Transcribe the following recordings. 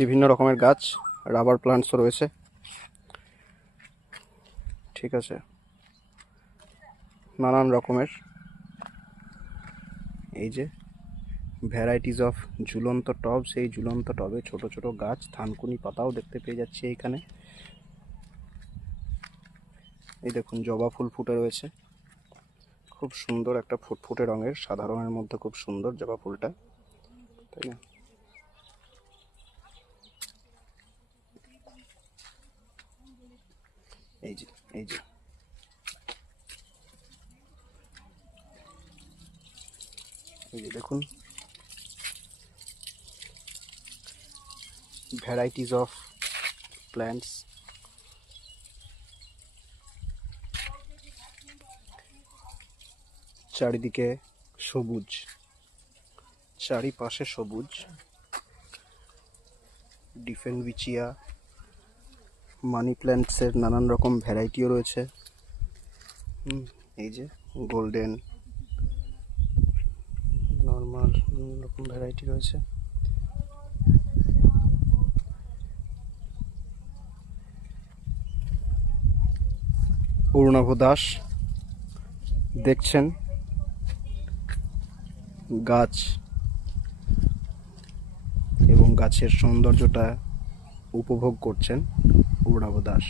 বিভিন্ন রকমের গাছ, রাবার প্লান্টসও রয়েছে। ঠিক আছে, নানান রকমের এই যে ভ্যারাইটিস অফ ঝুলন্ত টব। সেই ঝুলন্ত টবে ছোট ছোট গাছ, থানকুনি পাতাও দেখতে পেয়ে যাচ্ছি এইখানে। এই দেখুন জবা ফুল ফুটে রয়েছে, খুব সুন্দর একটা ফুটফুটে রঙের, সাদা রঙের মধ্যে খুব সুন্দর জবা ফুলটা, তাই না? এই যে এই যে এই যে দেখুন ভ্যারাইটিস অফ প্ল্যান্টস। চারিদিকে সবুজ, চারিপাশে সবুজ। ডিফেনভিচিয়া, মানি প্ল্যান্টসের নানান রকম ভ্যারাইটিও রয়েছে। এই যে গোল্ডেন, নর্মাল, নানান রকম ভ্যারাইটি রয়েছে। অরুণাভ দাস দেখছেন গাছ এবং গাছের সৌন্দর্যটা উপভোগ করছেন অরুণাভ দাস,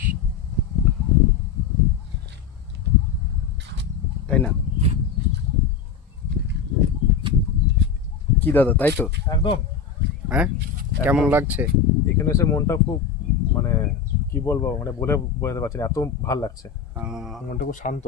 তাই না? কি দাদা, তাই তো? একদম। হ্যাঁ, কেমন লাগছে এখানে এসে মনটা খুব, মানে কি বলবো, মানে বলে বোঝাতে পারছি না, এত ভালো লাগছে। মনটা খুব শান্ত।